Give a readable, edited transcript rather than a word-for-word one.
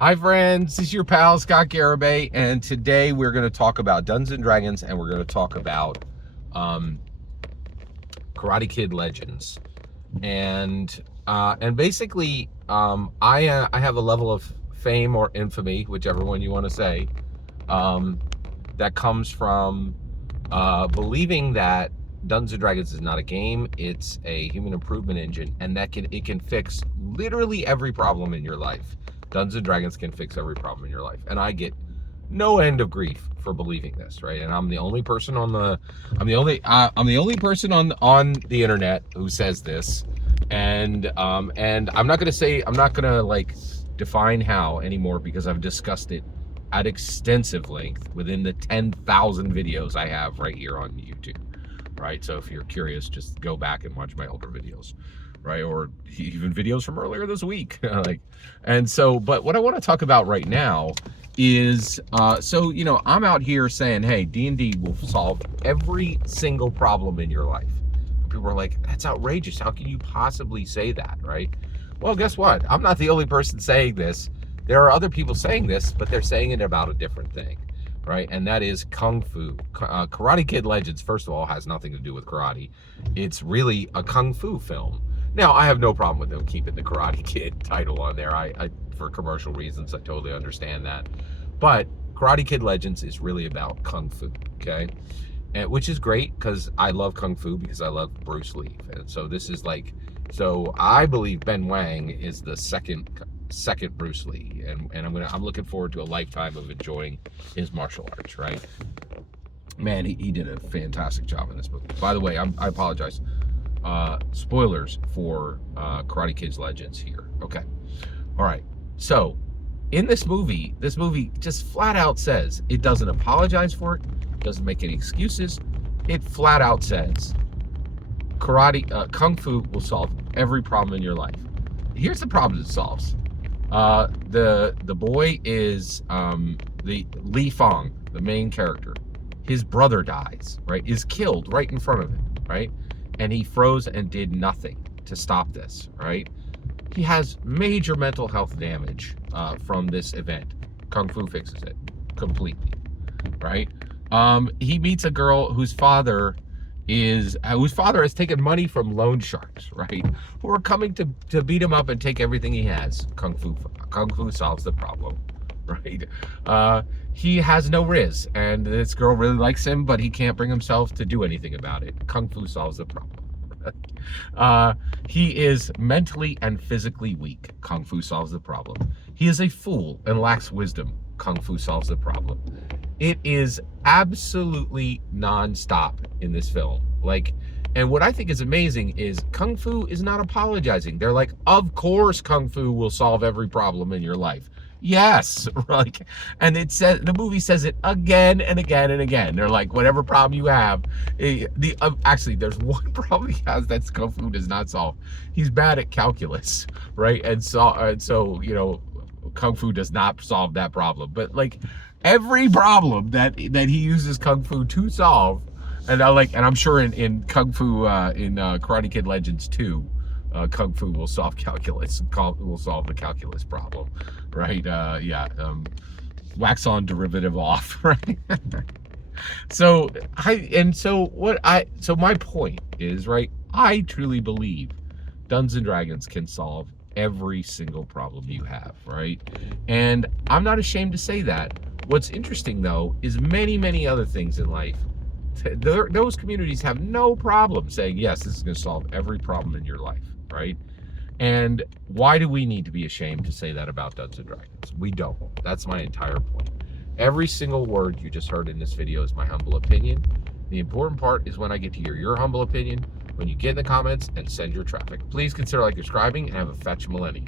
Hi friends, this is your pal Scott Garibay, and today we're going to talk about Dungeons and Dragons, and we're going to talk about um, Karate Kid Legends, and basically I have a level of fame or infamy, whichever one you want to say, um, that comes from believing that Dungeons and Dragons is not a game; it's a human improvement engine, and that it can fix literally every problem in your life. Dungeons and Dragons can fix every problem in your life, and I get no end of grief for believing this, right? And I'm the only person I'm the only person on the internet who says this, and I'm not gonna like define how anymore because I've discussed it at extensive length within the 10,000 videos I have right here on YouTube, right? So if you're curious, just go back and watch my older videos, right? Or even videos from earlier this week. But what I want to talk about right now is, I'm out here saying, hey, D&D will solve every single problem in your life. People are like, that's outrageous. How can you possibly say that, right? Well, guess what? I'm not the only person saying this. There are other people saying this, but they're saying it about a different thing, right? And that is Kung Fu. Karate Kid Legends, first of all, has nothing to do with karate. It's really a Kung Fu film. Now, I have no problem with them keeping the Karate Kid title on there. I for commercial reasons, I totally understand that. But Karate Kid Legends is really about Kung Fu, okay? And which is great because I love Kung Fu because I love Bruce Lee. And so this is like, so I believe Ben Wang is the second Bruce Lee, and I'm looking forward to a lifetime of enjoying his martial arts, right? Man, he did a fantastic job in this movie. By the way, I apologize. Spoilers for Karate Kid Legends here. Okay. All right. So in this movie just flat out says, it doesn't apologize for it, doesn't make any excuses. It flat out says Kung Fu will solve every problem in your life. Here's the problem it solves. The boy is the Li Fang, the main character. His brother dies, right? Is killed right in front of him, right? And he froze and did nothing to stop this, right? He has major mental health damage from this event. Kung Fu fixes it completely, right? He meets a girl whose father has taken money from loan sharks, right? Who are coming to beat him up and take everything he has. Kung Fu solves the problem, right? He has no riz, and this girl really likes him, but he can't bring himself to do anything about it. Kung Fu solves the problem. He is mentally and physically weak. Kung Fu solves the problem. He is a fool and lacks wisdom. Kung Fu solves the problem. It is absolutely non-stop in this film. And what I think is amazing is Kung Fu is not apologizing. They're like, of course Kung Fu will solve every problem in your life. Yes, and the movie says it again and again and again. They're like, whatever problem you have, actually, there's one problem he has that Kung Fu does not solve. He's bad at calculus, right? And so Kung Fu does not solve that problem. But like every problem that he uses Kung Fu to solve, and I'm sure in Kung Fu in Karate Kid Legends 2. Kung Fu will solve calculus, will solve the calculus problem, right? Wax on, derivative off, right? So my point is, right, I truly believe Dungeons and Dragons can solve every single problem you have, right? And I'm not ashamed to say that. What's interesting though is many other things in life. Those communities have no problem saying, yes, this is going to solve every problem in your life, right? And why do we need to be ashamed to say that about Dungeons and Dragons? We don't. That's my entire point. Every single word you just heard in this video is my humble opinion. The important part is when I get to hear your humble opinion, when you get in the comments and send your traffic. Please consider subscribing and have a fetch millennium.